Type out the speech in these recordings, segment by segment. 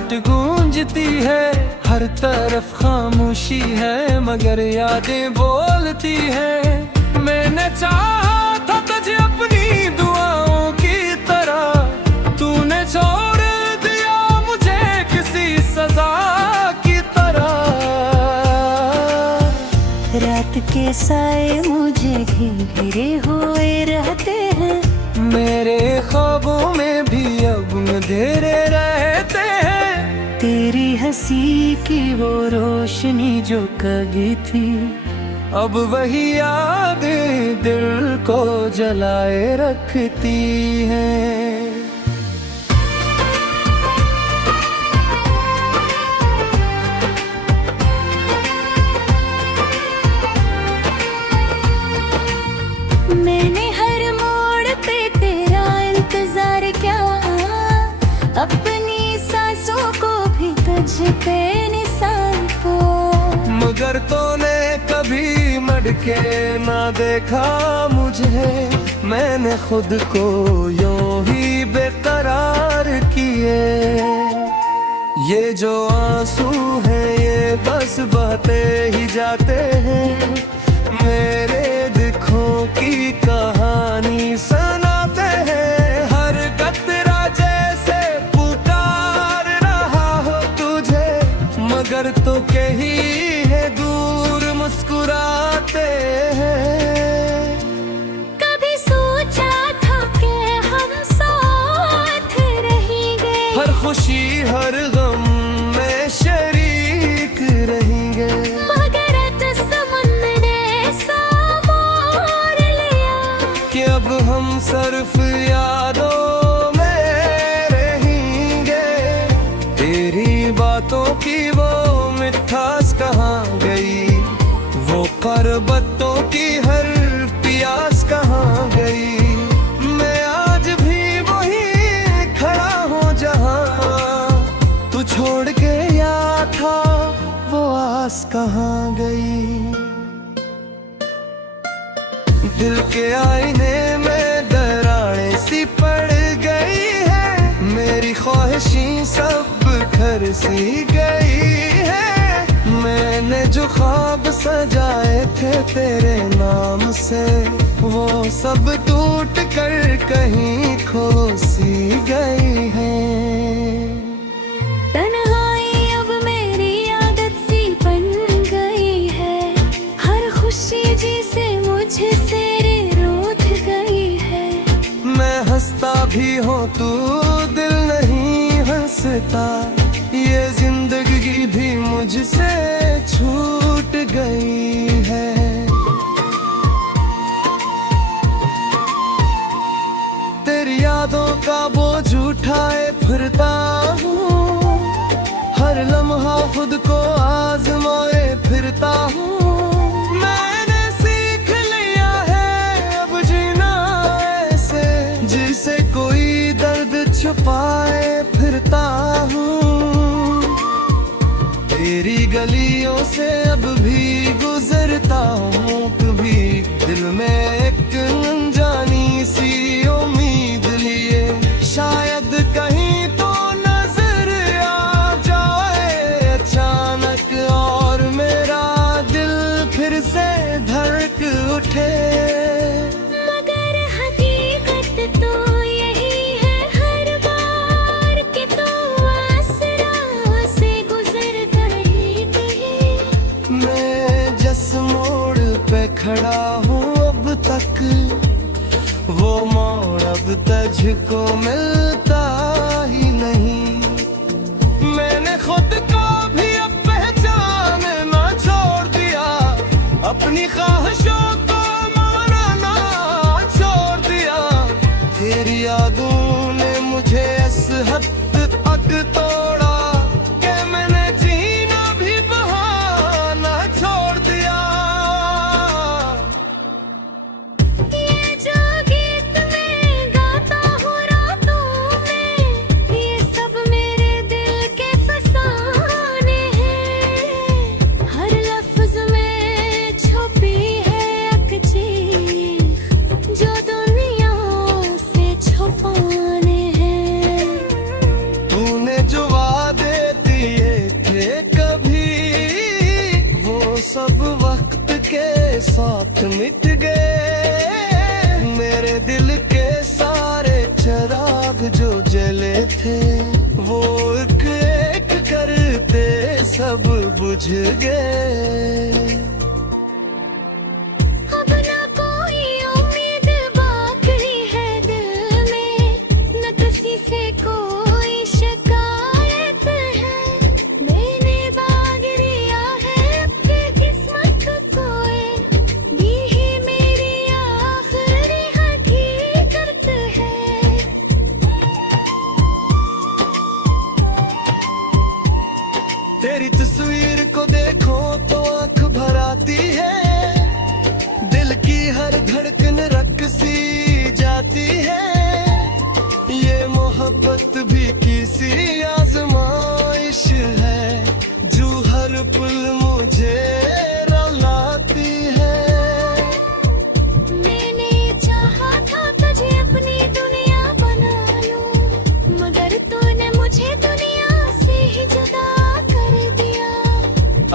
खड़काहट गूंजती है, हर तरफ खामोशी है मगर यादें बोलती है। मैंने चाहा था तुझे अपनी दुआओं की तरह, तूने छोड़ दिया मुझे किसी सजा की तरह। रात के साए मुझे घिरे हुए रहते हैं, मेरे ख्वाबों में भी अब अंधेरे रहते हैं। तेरी हंसी की वो रोशनी जो कभी थी, अब वही यादें दिल को जलाए रखती हैं। मैंने हर मोड़ पे तेरा इंतजार किया, अपनी सांसों को भी तुझ पे निसार को। मगर तूने कभी मड़के ना देखा मुझे, मैंने खुद को यूं ही बेकरार किए। ये जो आंसू हैं ये बस बहते ही जाते हैं, मेरे दुखों की कहानी सुनाते हैं। हर कतरा जैसे पुकार रहा हो तुझे, मगर तो कहीं है दूर मुस्कुराते हैं। कभी सोचा था कि हम साथ रहेंगे, हर खुशी हर गम में शरीक रहेंगे, मगर समुद्र ने सा मोड़ लिया कि अब हम सिर्फ यादों में रहेंगे। तेरी बातों की वो मिठास कहाँ गई, वो पर्वतों की हर प्यास कहाँ गई। मैं आज भी वही खड़ा हूँ जहाँ तू छोड़ के या था, वो आस कहाँ गई। दिल के आईने में दरारें सी पड़ गई है, मेरी ख्वाहिशें सब बिखर सी गई है। मैंने जो ख्वाब सजाए थे तेरे नाम से, वो सब टूट कर कहीं खो सी गई है। तन्हाई अब मेरी आदत सी बन गई है, हर खुशी जिसे मुझसे रूठ गई है। मैं हंसता भी हूँ तू दिल नहीं हंसता, ये जिंदगी भी मुझसे छूट गई है। तेरी यादों का बोझ उठाए फिरता हूँ, हर लम्हा खुद को आजमाए फिरता हूँ। मैंने सीख लिया है अब जीना ऐसे, जिसे कोई दर्द छुपाए फिरता हूँ। तेरी गलियों से अब भी गुजरता हूँ, कभी दिल में एक अनजानी सी उम्मीद लिए, शायद कहीं तो नजर आ जाए अचानक और मेरा दिल फिर से धड़क उठे। मगर हकीकत तो यही है हर बार कि तू आसरा से गुजर कर ही गई। मैं जिस मोड़ पे खड़ा हूँ अब तक, वो मोड़ अब तुझको मिलता ही नहीं। मैंने खुद को भी अब पहचानना छोड़ दिया, अपनी ख्वाहिशों को मानना छोड़ दिया। तेरी यादों ने मुझे इस हद तक तोड़ा कि मैंने जीना भी बहाना छोड़ दिया। ये जो गीत मैं गाता हूँ रातों में, ये सब मेरे दिल के फसाने हैं। हर लफ्ज में छुपी है वक्त के साथ मिट गए। मेरे दिल के सारे चिराग जो जले थे वो एक एक करते सब बुझ गए। अब ना कोई उम्मीद बाकी है दिल में, न किसी से कोई शिकायत है। मैंने बाग लिया है अपनी किस्मत को, दी ही मेरी आखिरी हकीकत है। तेरी तस्वीर को देखो तो आंख भर आती है, दिल की हर धड़कन रक सी जाती है। ये मोहब्बत भी किसी आजमाइश है जो हर पल मुझे रुलाती है। मैंने चाहा था तुझे अपनी दुनिया बना लूं, मगर तूने मुझे दुनिया से ही जुदा कर दिया।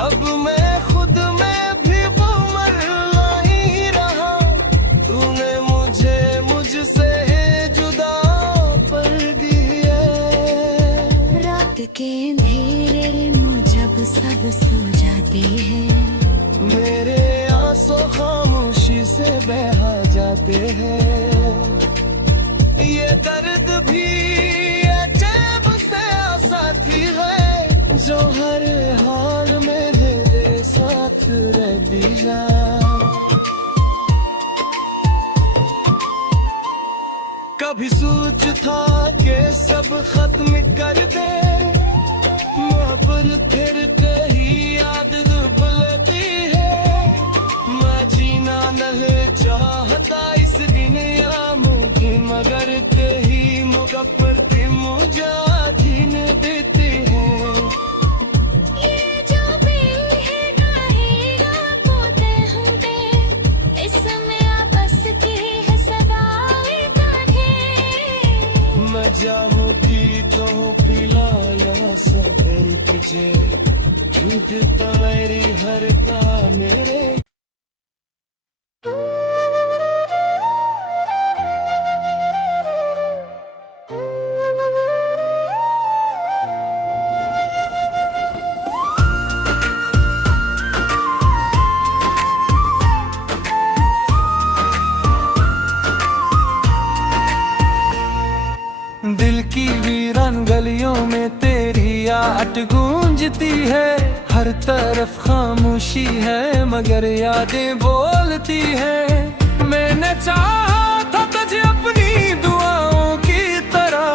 अब मैं खुद में भी गुमर नहीं रहा, तूने मुझे मुझसे जुदा कर दिया। रात के अंधेरे में जब सब सो जाते हैं, मेरे आंसू खामोशी से बहा जाते हैं। ये दर्द भी अजब से साथी है जो हर हाल में मेरे साथ रह भी जाए। कभी सोच था कि सब खत्म कर दे, पर फिर कहीं याद बुलती है। मैं जीना नहीं चाहता इस दुनिया में, मगर कहीं मुगफ्फर थी मुझे दिन देती है। ये जो भी है गाएगा पोते होंगे, इसमें बस की है सगाई गाने। मैं चाहूंगी तो पिलाया सबर तुझे, झूठ तेरी हर का मेरे। दिल की वीरान गलियों में तेरी आट गूंजती है, हर तरफ खामोशी है मगर यादें बोलती है। मैंने चाहा था तुझे अपनी दुआओं की तरह,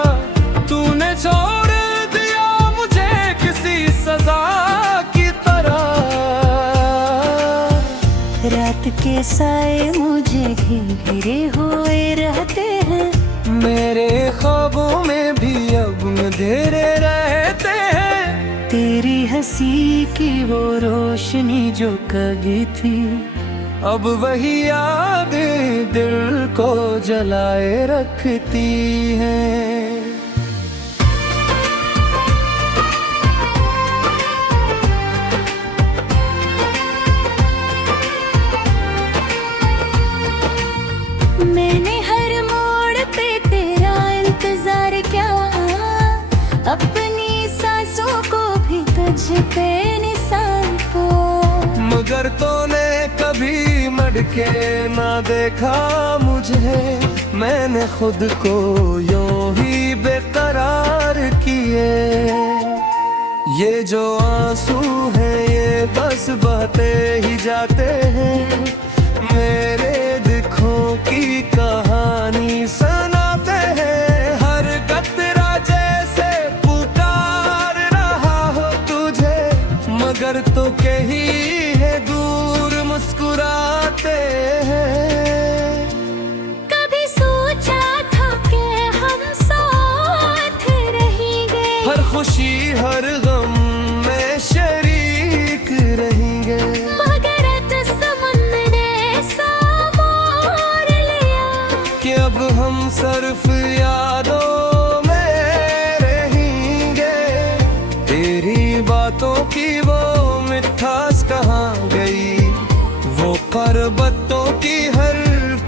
तूने छोड़ दिया मुझे किसी सजा की तरह। रात के साए मुझे घिरे हुए रहते हैं, मेरे ख्वाबों में भी अब अंधेरे रहते हैं। तेरी हंसी की वो रोशनी जो कभी थी, अब वही यादें दिल को जलाए रखती हैं। मैंने हर मोड़ पे तेरा इंतजार किया, अपनी सांसों को भी तुझ पे निसार को। मगर तूने कभी मड़के ना देखा मुझे, मैंने खुद को यूं ही बेकरार किए। ये जो आंसू हैं ये बस बहते ही जाते हैं, मेरे दुखों की कहानी सुनाते हैं। हर कतरा जैसे पुकार रहा हो तुझे, मगर तो कहीं है दूर मुस्कुराते हैं। कभी सोचा था कि हम साथ रहेंगे, हर खुशी हर गम में शरीक रहेंगे। मगर मोहब्बतों की हर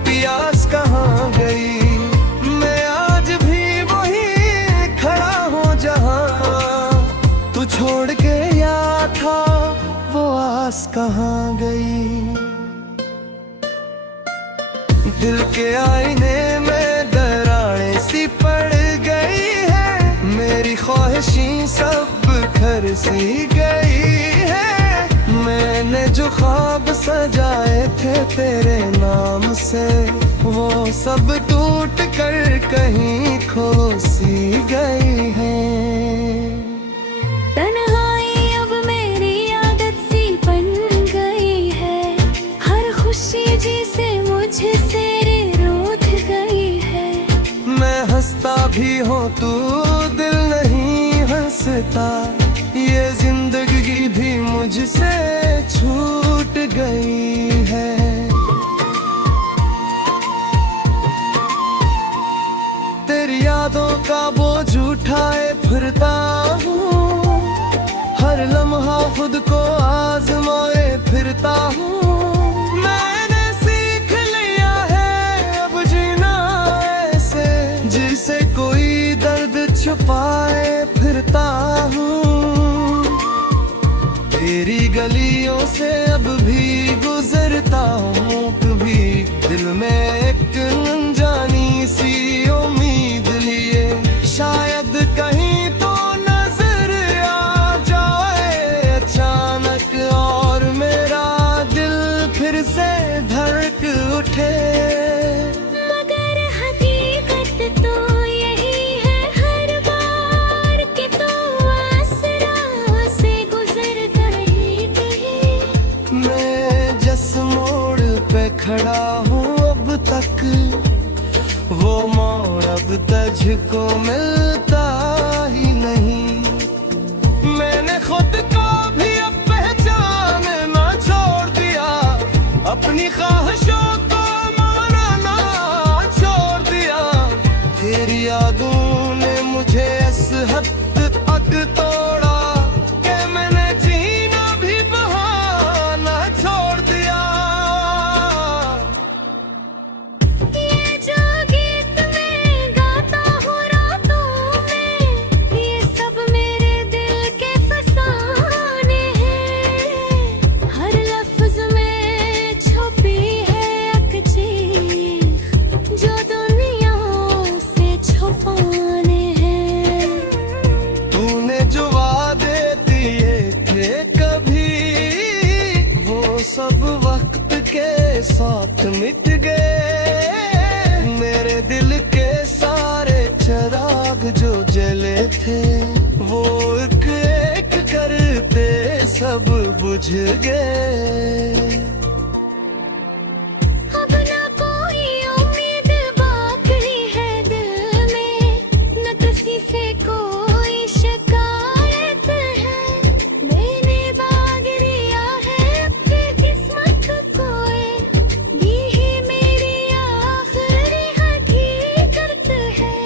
प्यास कहाँ गई। मैं आज भी वही खड़ा हूँ जहाँ तू छोड़ के या था, वो आस कहाँ गई। दिल के आईने में दरारें सी पड़ गई है, मेरी ख्वाहिशें सब बिखर सी गई है। मैंने जो ख्वाब सजाए थे तेरे नाम से, वो सब टूट कर कहीं खो सी गई है। तन्हाई अब मेरी आदत सी बन गई है, हर खुशी जिसे मुझसे रूठ गई है। मैं हंसता भी हूँ तू दिल नहीं हंसता, ये जिंदगी भी मुझसे छूट गई है। तेरी यादों का बोझ उठाए फिरता हूँ, हर लम्हा खुद को आजमाए फिरता हूँ। मैंने सीख लिया है अब जीना ऐसे, जिसे कोई दर्द छुपाए फिरता हूँ। तेरी गलियों से अब भी गुजरता हूँ, कभी दिल में एक अनजानी सी उम्मीद लिए, शायद कहीं तो नजर आ जाए अचानक और मेरा दिल फिर से धड़क उठे। मगर हकीकत तो यही है हर बार कि तू आसरा से गुजर कर ही गई। मैं जिस मोड़ पे खड़ा हूँ अब तक, वो मोड़ अब तुझको मिलता ही नहीं। मैंने खुद को भी अब पहचानना छोड़ दिया, अपनी ख्वाहिशों को मानना छोड़ दिया। तेरी यादों ने मुझे इस हद तक तोड़ा कि मैंने जीना भी बहाना छोड़ दिया। ये जो गीत मैं गाता हूँ रातों में, ये सब मेरे दिल के फसाने हैं। हर लफ्ज में छुपी है एक चीख जो दुनिया से छुपाने हैं। तूने जो वादे दिए थे कभी, वो सब वक्त के साथ मिट गए। मेरे दिल के सारे चिराग जो जले थे, वो एक एक करते सब बुझ गए। अब ना कोई उम्मीद बाकी है दिल में, न किसी से कोई शिकायत है। मैंने बाग लिया है अपनी किस्मत को, दी ही मेरी आखिरी हकीकत है।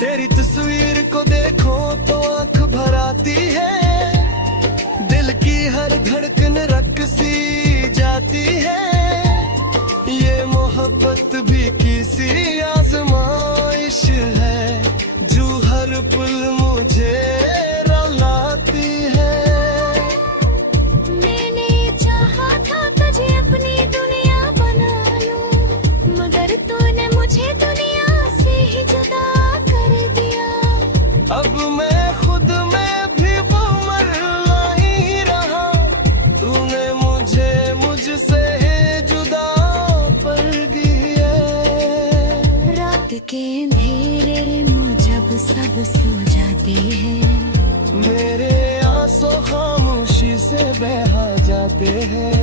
तेरी तस्वीर को देखो तो आंख भर आती है, दिल की हर धड़कन रक सी जाती है। ये मोहब्बत भी किसी आजमाइश है, जो हर पल मुझे रुलाती है। मैंने चाहा था तुझे अपनी दुनिया बना लूं, मगर तूने मुझे दुनिया से ही जुदा कर दिया। अब मैं खुद में भी वो मरना ही रहा, तूने मुझे मुझसे जुदा कर दिया। रात के अंधेरे में जब सब सो जाते हैं, मेरे आंसू खामोशी से बहा जाते हैं।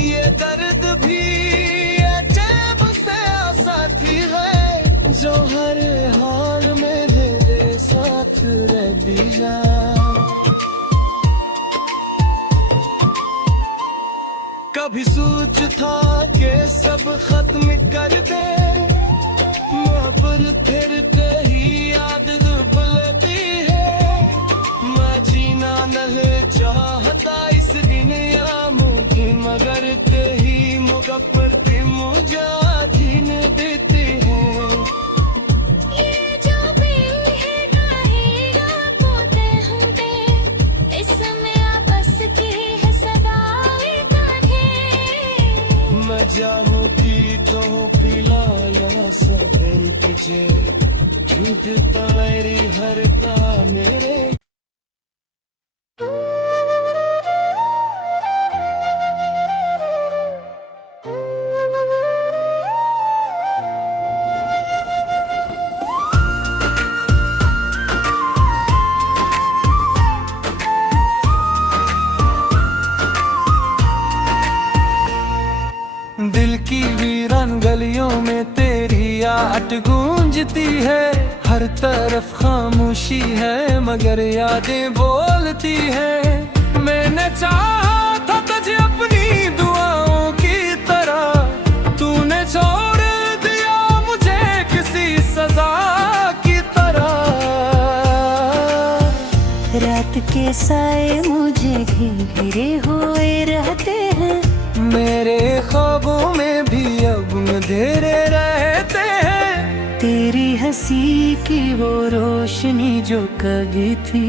ये दर्द भी अजब से साथी है, जो हर हाल में मेरे साथ रह भी जा। कभी सोच था कि सब खत्म कर दे, पर फिर तेरी याद दुबलती है। मैं तुझ तवेरी हरता मेरे। दिल की वीरान गलियों में तेरी याद गूंजती है, हर तरफ खामोशी है मगर यादें बोलती है। मैंने चाहा था तुझे अपनी दुआओं की तरह, तूने छोड़ दिया मुझे किसी सजा की तरह। रात के साए मुझे घिरे हुए रहते हैं, मेरे ख्वाबों में भी अब अंधेरे रहते हैं। तेरी हंसी की वो रोशनी जो कभी थी,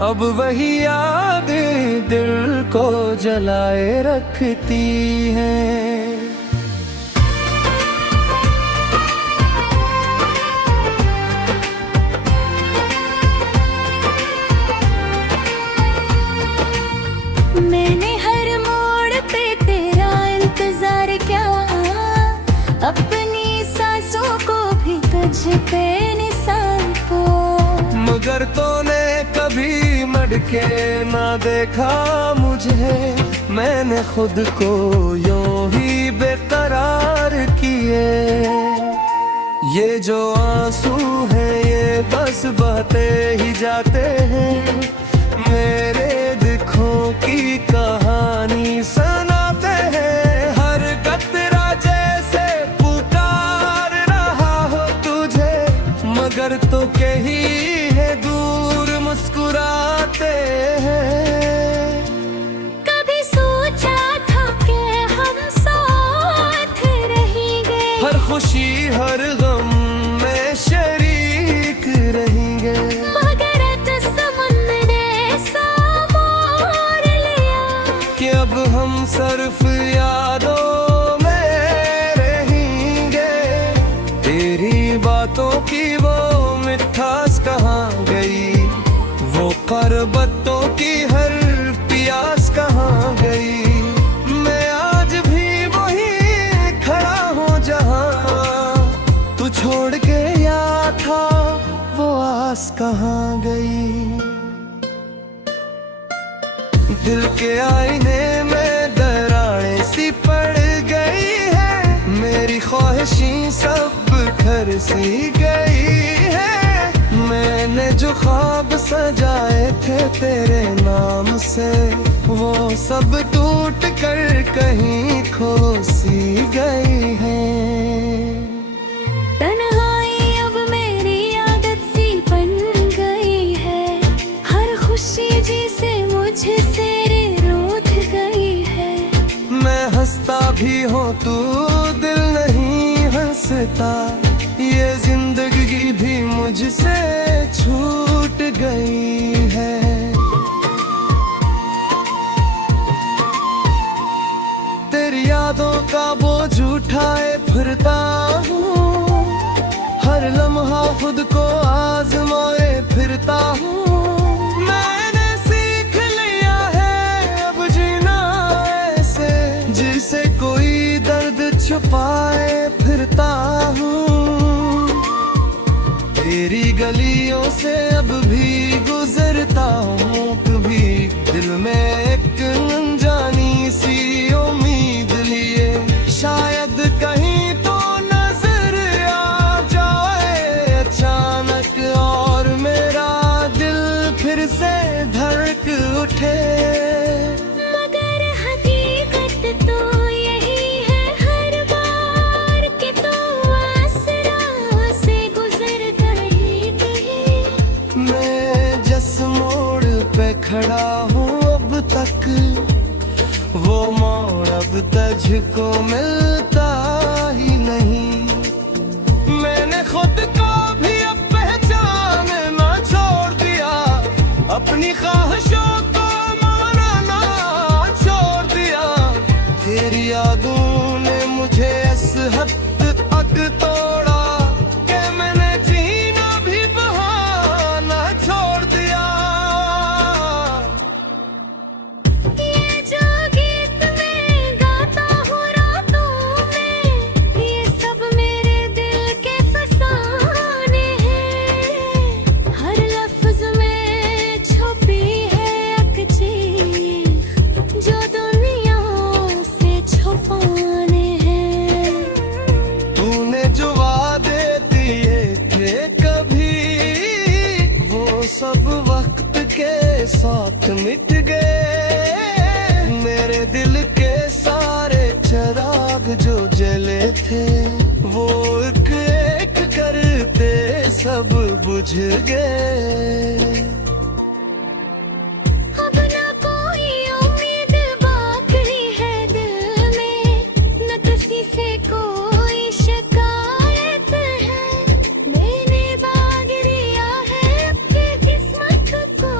अब वही यादें दिल को जलाए रखती हैं। मैंने हर मोड़ पे तेरा इंतजार किया, अपनी सांसों को भी तुझ पे निसार को। मगर तूने कभी मड़ के ना देखा मुझे, मैंने खुद को यूं ही बेकरार किए। ये जो आंसू हैं ये बस बहते ही जाते हैं, मेरे दुखों की कहानी सुनाते हैं। हर कतरा जैसे पुकार रहा हो तुझे, मगर तो कहीं है दूर मुस्कुराते हैं। कभी सोचा था कि हम साथ रहेंगे, हर खुशी हर गम में शरीक रहेंगे, मगर समुद्र ने सा मोड़ लिया कि अब हम सिर्फ यादों में रहेंगे। तेरी बातों की वो मिठास कहाँ गई, वो पर्वतों की हर प्यास कहाँ गई। मैं आज भी वही खड़ा हूँ जहाँ तू छोड़ के या था, वो आस कहाँ गई। दिल के आईने में दरारें सी पड़ गई है, मेरी ख्वाहिशें सब बिखर सी गई है। मैंने जो ख्वाब सजाए थे तेरे नाम से, वो सब टूट कर कहीं खो सी गई है। तन्हाई अब मेरी आदत सी बन गई है, हर खुशी जिसे मुझसे रूठ गई है। मैं हंसता भी हूँ तू दिल नहीं हंसता, ये जिंदगी भी मुझसे छूट गई है। तेरी यादों का बोझ उठाए फिरता हूँ, हर लम्हा खुद को आजमाए फिरता हूँ। मैंने सीख लिया है अब जीना ऐसे, जिसे कोई दर्द छुपाए फिरता हूँ। तेरी गलियों से अब भी गुजरता हूँ, कभी दिल में एक अनजानी सी उम्मीद लिए, शायद कहीं तो नजर आ जाए अचानक और मेरा दिल फिर से धड़क उठे। मगर हकीकत तो यही है हर बार कि तू आसरा से गुजर कर ही गई। मैं जिस मोड़ पे खड़ा हूँ अब तक, वो मोड़ अब तुझको मिलता ही नहीं। मैंने खुद को भी अब पहचानना छोड़ दिया, अपनी ख्वाहिशों को मानना छोड़ दिया। तेरी यादों ने मुझे इस हद तक तोड़ा कि मैंने जीना वक्त के साथ मिट गए। मेरे दिल के सारे चिराग जो जले थे वो एक एक करते सब बुझ गए। अब ना कोई उम्मीद बाकी है दिल में, न किसी से कोई शिकायत है। मैंने बाग लिया है अपनी किस्मत को,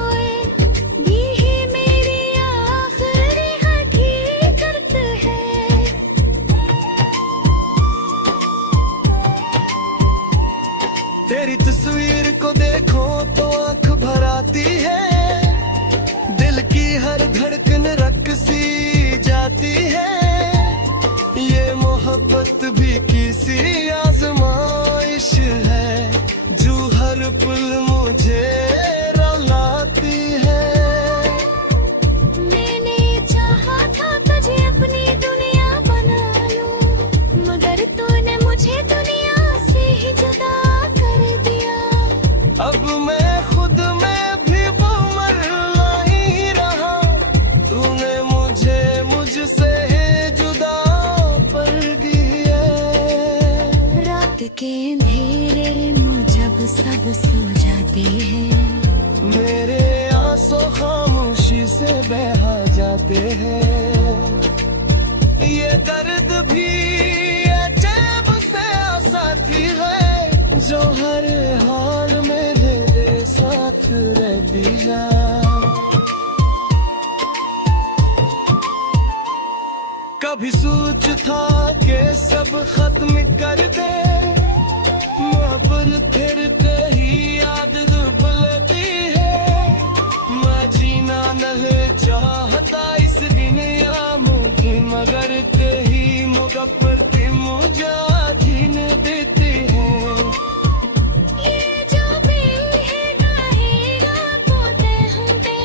यही मेरी आखिरी हकीकत है। तेरी तस्वीर को देखो तो आँख भर आती है, दिल की हर धड़कन रक्सी जाती है। ये मोहब्बत भी किसी आजमाइश है जो हर पल मुझे रुलाती है। मैंने चाहा था तुझे अपनी दुनिया बना लूं, मगर तूने मुझे दुनिया से ही जुदा कर दिया। अब मैं खुद में भी मरना ही रहा, तूने मुझे मुझसे जुदा कर दिया। रात के अंधेरे में जब सब सो जाते हैं, मेरे आंसू खामोशी से बहा जाते हैं। ये दर्द भी अजब से साथी है जो हर हाल में मेरे साथ रह दिया। कभी सोच था कि सब खत्म कर दे, मगर फिर ही याद रुलती है। मैं जीना नहीं चाहता इस दुनिया मुझे, मगर ही मुगफ्फर ती मुझे जीन देती है। ये जो भी है गाएगा पोते होंगे,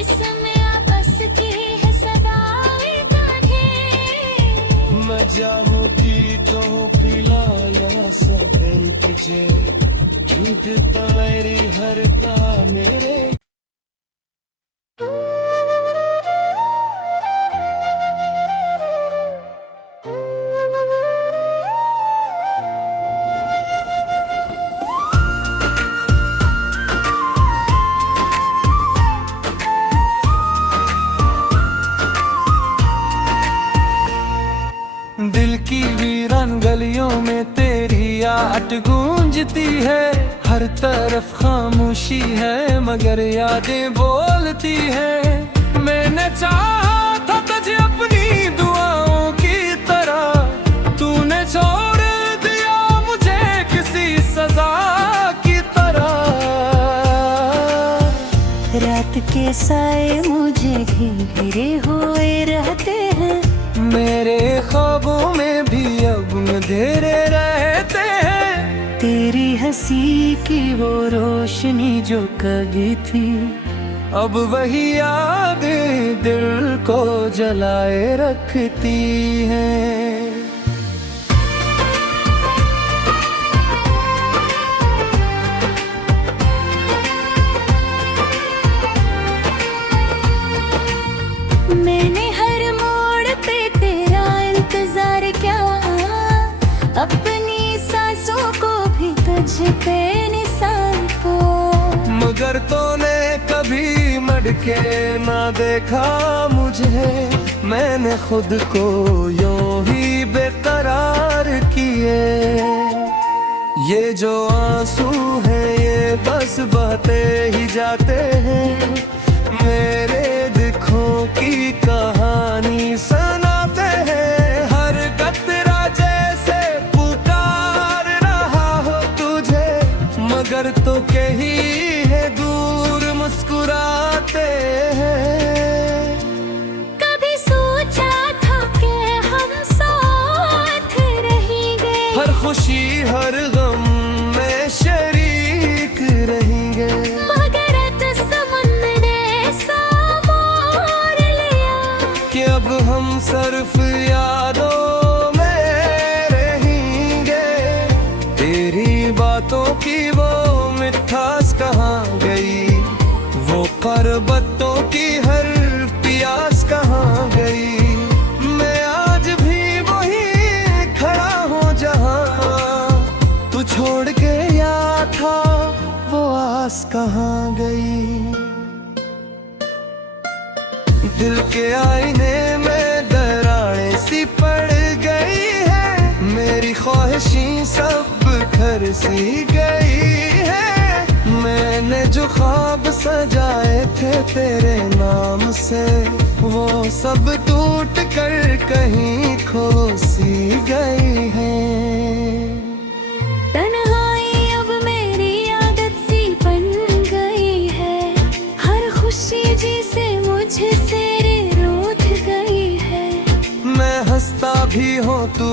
इसमें बस की है सदाएं गाने। मैं चाहूंगी तो पिलाया सगर तुझे, झूठ तेरी हरता मेरे। दिल की वीरान गलियों में तेरी याद गूंजती है, हर तरफ खामोशी है मगर यादें बोलती है। मैंने चाहा था तुझे अपनी दुआओं की तरह, तूने छोड़ दिया मुझे किसी सजा की तरह। रात के साए मुझे घिरे हुए रहते हैं, मेरे ख्वाबों में भी अब अंधेरे रहते हैं। तेरी हंसी की वो रोशनी जो कभी थी, अब वही यादें दिल को जलाए रखती हैं। मैंने हर मोड़ पे तेरा इंतजार किया, अपनी सांसों को भी तुझ पे निसार को। मगर तूने कभी मड़के ना देखा मुझे, मैंने खुद को यूं ही बेकरार किए। ये जो आंसू हैं ये बस बहते ही जाते हैं, मेरे दुखों की कहानी सुनाते हैं। हर कतरा जैसे पुकार रहा हो तुझे, मगर तो कहीं है दूर मुस्कुराते हैं। कभी सोचा था कि हम साथ रहेंगे, हर खुशी हर गम में शरीक रहेंगे। मगर मोहब्बतों की हर प्यास कहाँ गई। मैं आज भी वही खड़ा हूँ जहाँ तू छोड़ के या था, वो आस कहाँ गई। दिल के आईने में दरारें सी पड़ गई है, मेरी ख्वाहिशें सब बिखर सी गई है। मैंने जो ख्वाब सजाए थे तेरे नाम से, वो सब टूट कर कहीं खो सी गई है। तन्हाई अब मेरी आदत सी बन गई है, हर खुशी जिसे मुझसे रूठ गई है। मैं हंसता भी हूँ तू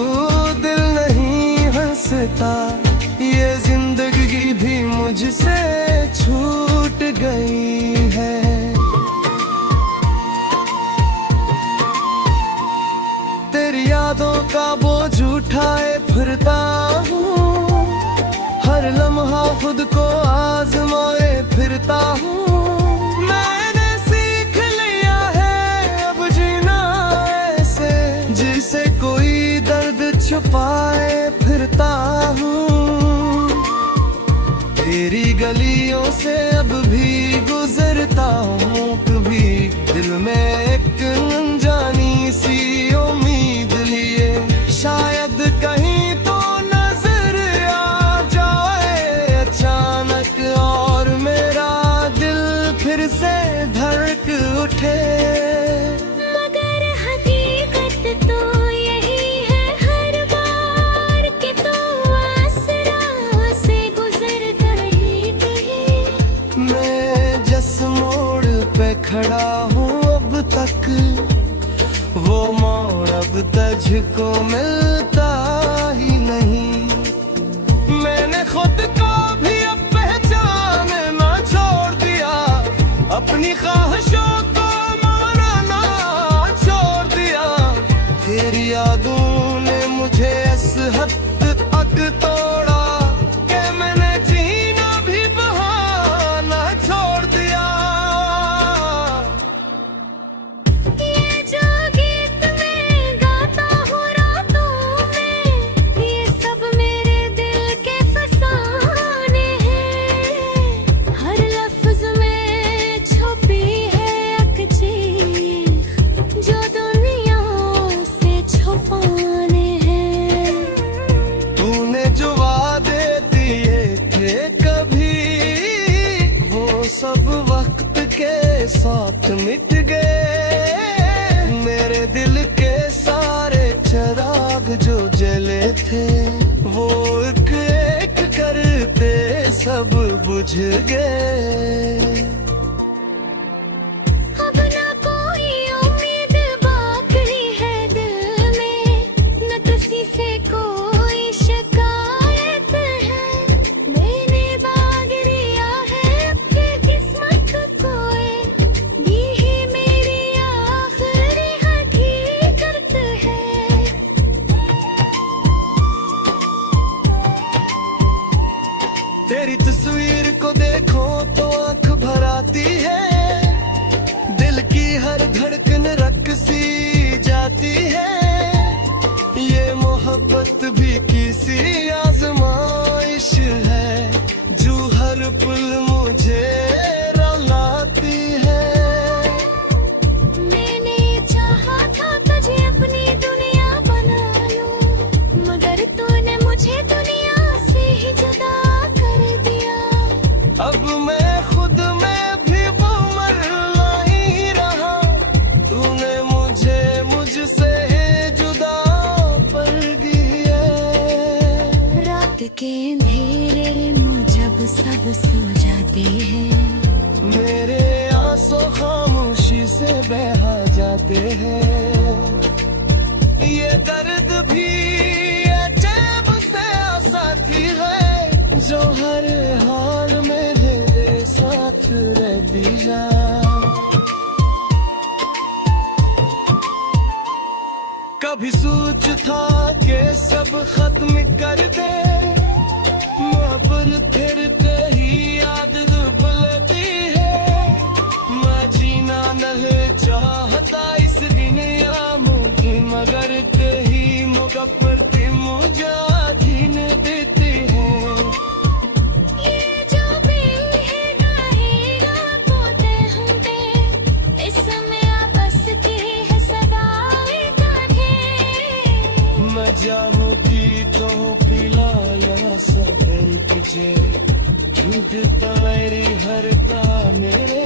दिल नहीं हंसता, ये जिंदगी भी मुझसे छूट गई है। तेरी यादों का बोझ उठाए फिरता हूँ, हर लम्हा खुद को आजमाए फिरता हूँ। मैंने सीख लिया है अब जीना ऐसे, जिसे कोई दर्द छुपाए फिरता हूँ। तेरी गलियों से अब भी गुजरता हूँ, कभी दिल में एक अनजानी सी उम्मीद लिए, शायद कहीं तो नजर आ जाए अचानक और मेरा दिल फिर से धड़क उठे। मगर हकीकत तो यही है हर बार कि तू आसरा से गुजर कर ही गई। मैं जिस मोड़ पे खड़ा हूँ अब तक, वो मोड़ अब तुझको मिलता ही नहीं। मैंने खुद को भी अब पहचानना छोड़ दिया, अपनी ख्वाहिशों को मारना छोड़ दिया। तेरी यादों ने मुझे इस हद तक तोड़ा कि मैंने जीना भी बहाना छोड़ दिया। ये जो गीत मैं गाता हूँ रातों में, ये सब मेरे दिल के फसाने हैं। हर लफ्ज में छुपी है एक चीख जो दुनिया से छुपाने हैं। तूने जो वादे दिए थे कभी, वो सब वक्त के साथ मिट गए। मेरे दिल के सारे चिराग जो जले थे, वो एक एक करते सब बुझ गए। अब ना कोई उम्मीद बाकी है दिल में, न किसी से कोई शिकायत है। मैंने बाग लिया है अपनी किस्मत को, ये ही मेरी आखिरी हकीकत है। तेरी तस्वीर को देखो तो आँख भर आती है, दिल की हर धड़कन रक सी जाती है। ये मोहब्बत भी किसी आजमाइश है, जो हर पल मुझे रुलाती है। मैंने चाहा था तुझे अपनी दुनिया बना लूं, मगर तूने मुझे दुनिया से ही जुदा कर दिया। अब मैं खुद में भी वो मरना ही रहा, तूने मुझे मुझसे जुदा कर दिया। रात के अंधेरे में जब सब सो जाते हैं, मेरे आंसू खामोशी से बहा जाते हैं। ये दर्द भी अजब से साथी है, जो हर हाल में मेरे साथ रह दिया। कभी सोच था कि सब खत्म कर दे, पर फिर तेरी याद लेती है। मैं दिल पवेरी हरता मेरे